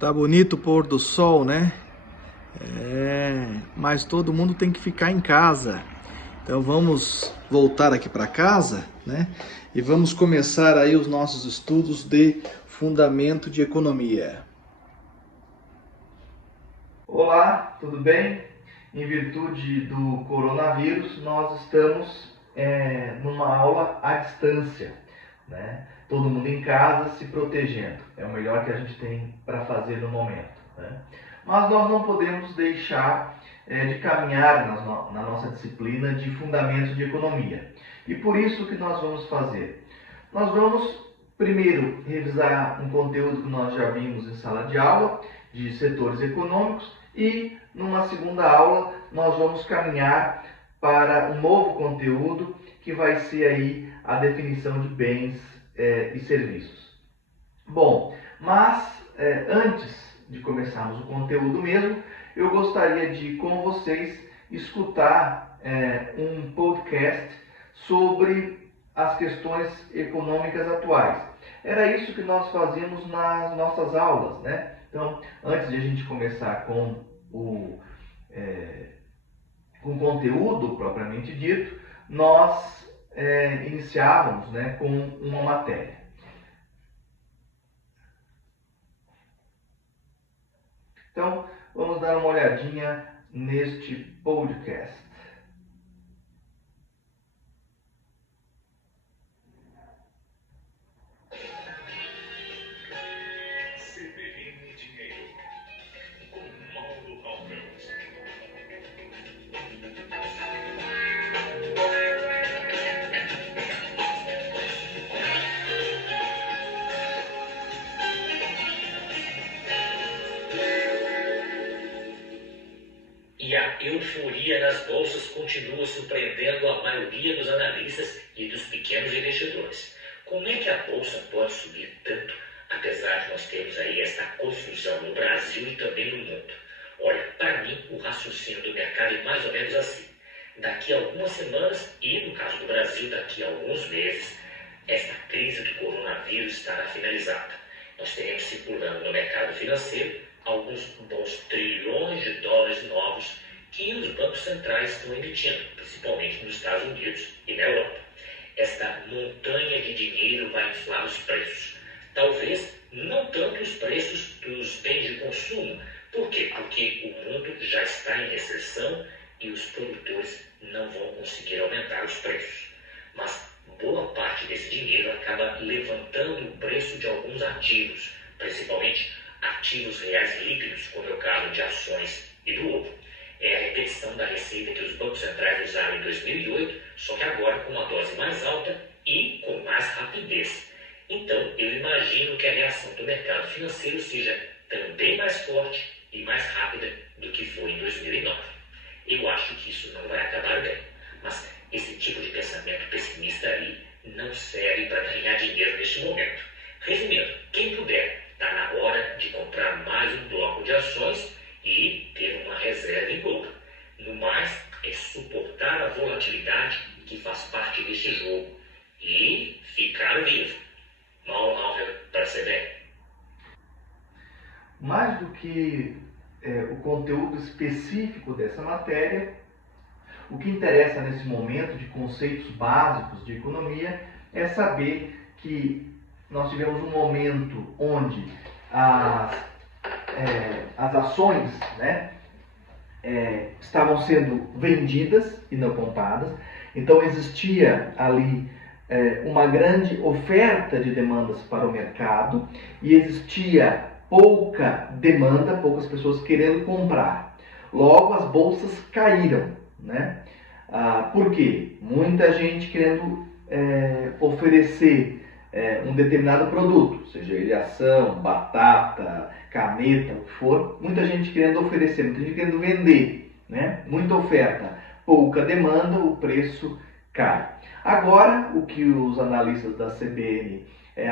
Tá bonito o pôr do sol, né? Mas todo mundo tem que ficar em casa. Então vamos voltar aqui para casa, né? E vamos começar aí os nossos estudos de fundamento de economia. Olá, tudo bem? Em virtude do coronavírus, nós estamos numa aula à distância, né? Todo mundo em casa se protegendo. É o melhor que a gente tem para fazer no momento, né? Mas nós não podemos deixar de caminhar na nossa disciplina de fundamentos de economia. E por isso o que nós vamos fazer? Nós vamos primeiro revisar um conteúdo que nós já vimos em sala de aula, de setores econômicos, e numa segunda aula nós vamos caminhar para um novo conteúdo que vai ser aí a definição de bens e serviços. Bom, mas antes de começarmos o conteúdo mesmo, eu gostaria de, com vocês, escutar um podcast sobre as questões econômicas atuais. Era isso que nós fazíamos nas nossas aulas, né? Então, antes de a gente começar com o conteúdo propriamente dito, nós iniciávamos, né, com uma matéria. Então, vamos dar uma olhadinha neste podcast. CBN Dinheiro, com Mauro Alves. E a euforia nas bolsas continua surpreendendo a maioria dos analistas e dos pequenos investidores. Como é que a bolsa pode subir tanto, apesar de nós termos aí esta confusão no Brasil e também no mundo? Olha, para mim, o raciocínio do mercado é mais ou menos assim. Daqui a algumas semanas, e no caso do Brasil, daqui a alguns meses, esta crise do coronavírus estará finalizada. Nós teremos circulando no mercado financeiro alguns bons trilhões de dólares novos que os bancos centrais estão emitindo, principalmente nos Estados Unidos e na Europa. Esta montanha de dinheiro vai inflar os preços. Talvez não tanto os preços dos bens de consumo. Por quê? Porque o mundo já está em recessão e os produtores não vão conseguir aumentar os preços. Mas boa parte desse dinheiro acaba levantando o preço de alguns ativos, principalmente ativos reais líquidos, como é o caso de ações e do ouro. É a repetição da receita que os bancos centrais usaram em 2008, só que agora com uma dose mais alta e com mais rapidez. Então, eu imagino que a reação do mercado financeiro seja também mais forte e mais rápida do que foi em 2009. Eu acho que isso não vai acabar bem, mas esse tipo de pensamento pessimista aí não serve para ganhar dinheiro neste momento. Resumindo, quem puder, está na hora de comprar mais um bloco de ações e ter uma reserva em dobro. No mais, é suportar a volatilidade que faz parte deste jogo e ficar vivo. Mauro Alves para a CBN. Mais do que o conteúdo específico dessa matéria, o que interessa nesse momento de conceitos básicos de economia é saber que nós tivemos um momento onde as ações, né, estavam sendo vendidas e não compradas. Então existia ali uma grande oferta de demandas para o mercado e existia pouca demanda, poucas pessoas querendo comprar. Logo as bolsas caíram, né? Por quê? Muita gente querendo oferecer um determinado produto, seja ele ação, batata, caneta, o que for, muita gente querendo oferecer, muita gente querendo vender, né? Muita oferta, pouca demanda, o preço cai. Agora, o que os analistas da CBN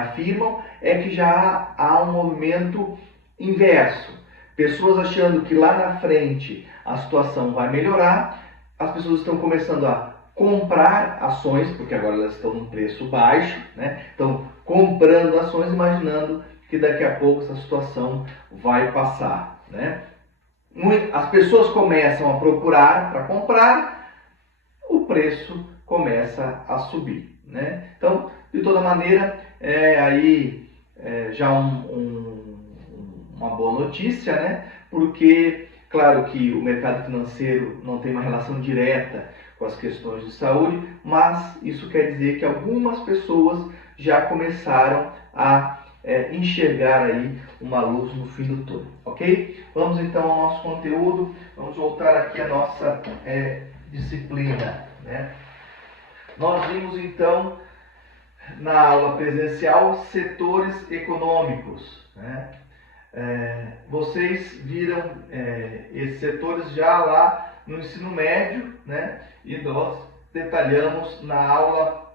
afirmam é que já há um movimento inverso. Pessoas achando que lá na frente a situação vai melhorar, as pessoas estão começando a comprar ações, porque agora elas estão num preço baixo, né? Estão comprando ações imaginando que daqui a pouco essa situação vai passar, né? As pessoas começam a procurar para comprar, o preço começa a subir, né? Então, de toda maneira, já uma boa notícia, né? Porque, claro que o mercado financeiro não tem uma relação direta com as questões de saúde, mas isso quer dizer que algumas pessoas já começaram a enxergar aí uma luz no fim do túnel, ok? Vamos então ao nosso conteúdo, vamos voltar aqui à nossa disciplina, né? Nós vimos então na aula presencial setores econômicos, né? Vocês viram esses setores já lá no ensino médio, né? E nós detalhamos na aula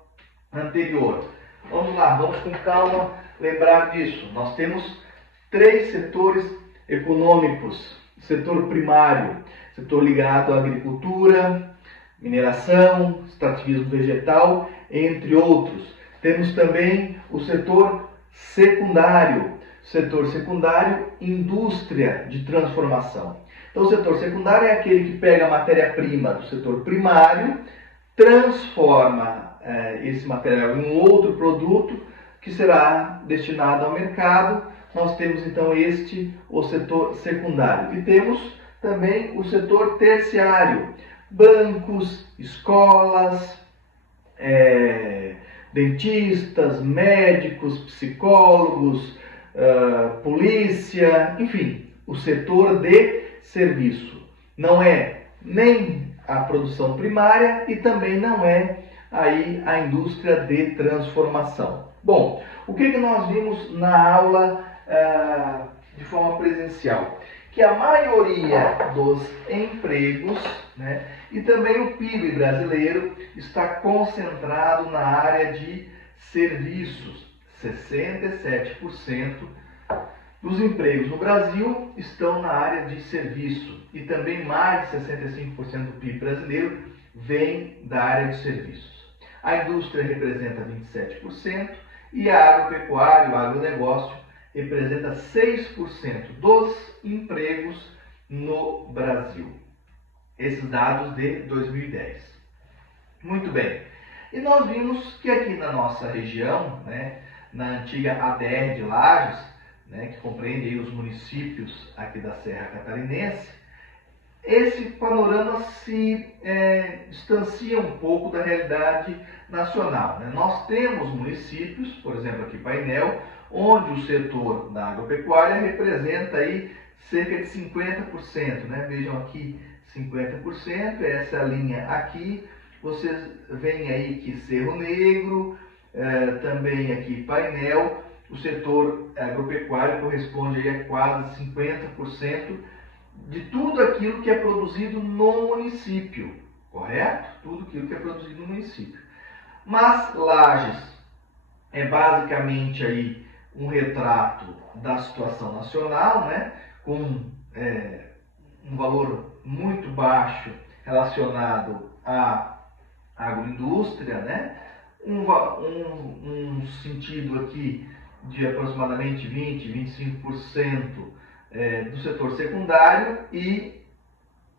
anterior. Vamos lá, vamos com calma lembrar disso. Nós temos 3 setores econômicos. Setor primário, setor ligado à agricultura, mineração, extrativismo vegetal, entre outros. Temos também o setor secundário. Setor secundário, indústria de transformação. Então, o setor secundário é aquele que pega a matéria-prima do setor primário, transforma esse material em um outro produto que será destinado ao mercado. Nós temos então o setor secundário. E temos também o setor terciário, bancos, escolas, dentistas, médicos, psicólogos, polícia, enfim, o setor de serviço. Não é nem a produção primária e também não é aí a indústria de transformação. Bom, o que nós vimos na aula de forma presencial? Que a maioria dos empregos, né, e também o PIB brasileiro está concentrado na área de serviços. 67% dos empregos no Brasil estão na área de serviço e também mais de 65% do PIB brasileiro vem da área de serviços. A indústria representa 27% e a agropecuária, o agronegócio, representa 6% dos empregos no Brasil. Esses dados de 2010. Muito bem. E nós vimos que aqui na nossa região, né, na antiga ADR de Lages, né, que compreende aí os municípios aqui da Serra Catarinense, esse panorama se distancia um pouco da realidade nacional, né? Nós temos municípios, por exemplo aqui Painel, onde o setor da agropecuária representa aí cerca de 50%, né? Vejam aqui 50%, essa linha aqui, vocês veem aí que Cerro Negro, também aqui Painel, o setor agropecuário corresponde aí a quase 50% de tudo aquilo que é produzido no município, correto? Tudo aquilo que é produzido no município. Mas Lages é basicamente aí um retrato da situação nacional, né? Com um valor muito baixo relacionado à agroindústria, né? Um sentido aqui de aproximadamente 20-25% do setor secundário e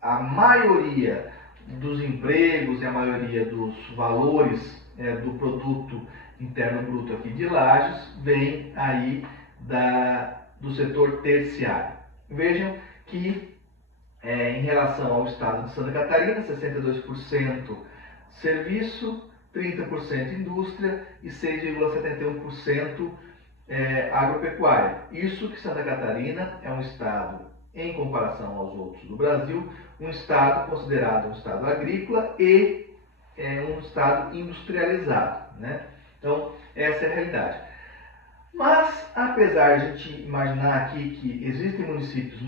a maioria dos empregos e a maioria dos valores do produto interno bruto aqui de Lages vem aí do setor terciário. Vejam que em relação ao estado de Santa Catarina, 62% serviço, 30% indústria e 6,71% agropecuária. Isso que Santa Catarina é um estado, em comparação aos outros do Brasil, um estado considerado um estado agrícola e um estado industrializado, né? Então, essa é a realidade. Mas, apesar de a gente imaginar aqui que existem municípios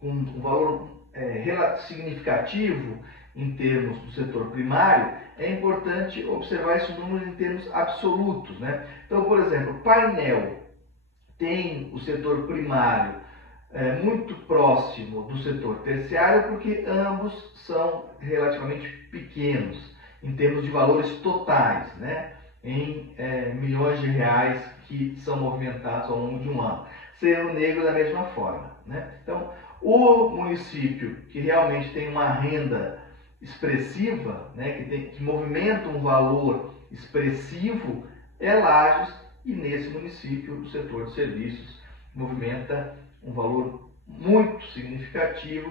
com um valor significativo em termos do setor primário, é importante observar esses números em termos absolutos, né? Então, por exemplo, Painel tem o setor primário muito próximo do setor terciário, porque ambos são relativamente pequenos em termos de valores totais, né? em milhões de reais que são movimentados ao longo de um ano. Cerro Negro da mesma forma, né? Então, o município que realmente tem uma renda expressiva, né, que movimenta um valor expressivo, é Lages, e nesse município o setor de serviços movimenta um valor muito significativo,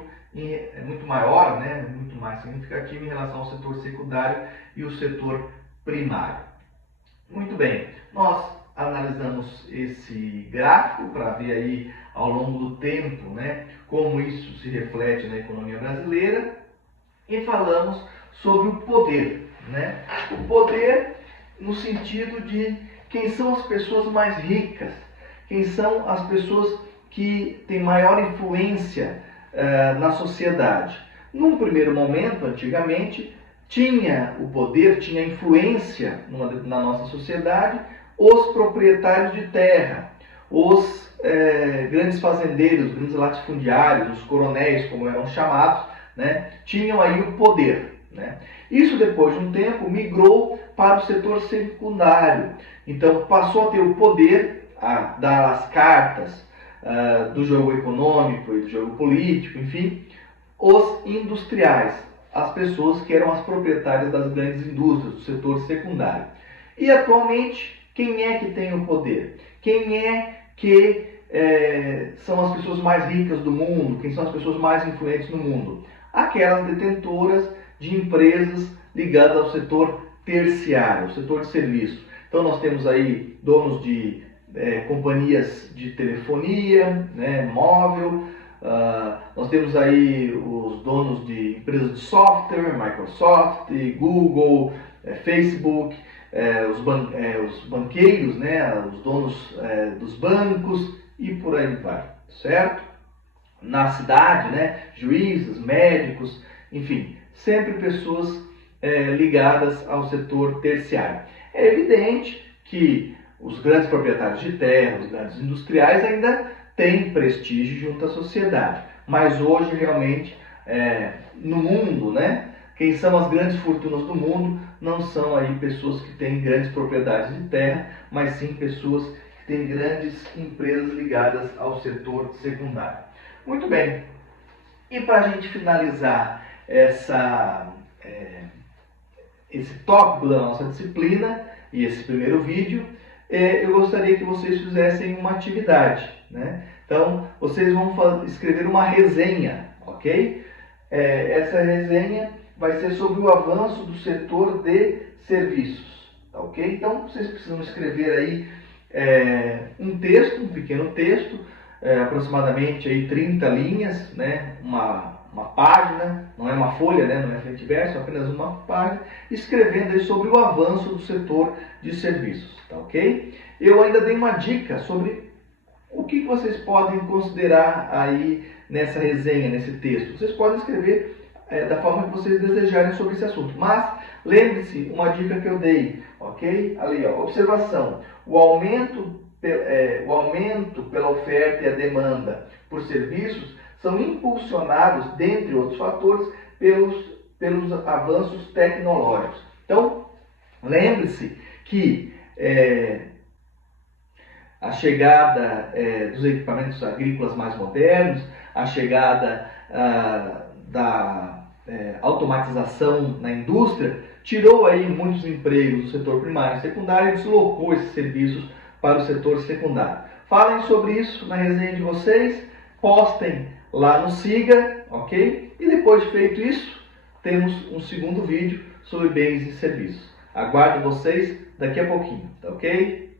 muito maior, né, muito mais significativo em relação ao setor secundário e o setor primário. Muito bem, nós analisamos esse gráfico para ver aí ao longo do tempo, né, como isso se reflete na economia brasileira, e falamos sobre o poder, né? O poder no sentido de quem são as pessoas mais ricas, quem são as pessoas que têm maior influência na sociedade. Num primeiro momento, antigamente, tinha o poder, tinha influência na nossa sociedade os proprietários de terra, os grandes fazendeiros, grandes latifundiários, os coronéis, como eram chamados, né, tinham aí o poder, né? Isso, depois de um tempo, migrou para o setor secundário. Então, passou a ter o poder a dar as cartas do jogo econômico e do jogo político, enfim, os industriais, as pessoas que eram as proprietárias das grandes indústrias, do setor secundário. E, atualmente, quem é que tem o poder? Quem é que são as pessoas mais ricas do mundo? Quem são as pessoas mais influentes no mundo? Aquelas detentoras de empresas ligadas ao setor terciário, ao setor de serviços. Então nós temos aí donos de companhias de telefonia, né, móvel, nós temos aí os donos de empresas de software, Microsoft, Google, Facebook, os banqueiros, né, os donos dos bancos e por aí vai, certo? Na cidade, né, juízes, médicos, enfim, sempre pessoas ligadas ao setor terciário. É evidente que os grandes proprietários de terra, os grandes industriais ainda têm prestígio junto à sociedade, mas hoje realmente no mundo, né, quem são as grandes fortunas do mundo não são aí pessoas que têm grandes propriedades de terra, mas sim pessoas que têm grandes empresas ligadas ao setor secundário. Muito bem, e para a gente finalizar esse tópico da nossa disciplina e esse primeiro vídeo, eu gostaria que vocês fizessem uma atividade, né? Então, vocês vão escrever uma resenha, ok? Essa resenha vai ser sobre o avanço do setor de serviços, tá, ok? Então, vocês precisam escrever aí um texto, um pequeno texto, aproximadamente aí 30 linhas, né? Uma página, não é uma folha, né? Não é frente e verso, apenas uma página, escrevendo aí sobre o avanço do setor de serviços, tá, ok? Eu ainda dei uma dica sobre o que vocês podem considerar aí nessa resenha, nesse texto. Vocês podem escrever da forma que vocês desejarem sobre esse assunto, mas lembre-se, uma dica que eu dei, ok? Ali, ó, observação, o aumento pela oferta e a demanda por serviços são impulsionados, dentre outros fatores, pelos avanços tecnológicos. Então, lembre-se que a chegada dos equipamentos agrícolas mais modernos, a chegada da automatização na indústria, tirou aí muitos empregos do setor primário e secundário e deslocou esses serviços para o setor secundário. Falem sobre isso na resenha de vocês, postem lá no Siga, ok? E depois de feito isso, temos um segundo vídeo sobre bens e serviços. Aguardo vocês daqui a pouquinho, tá ok?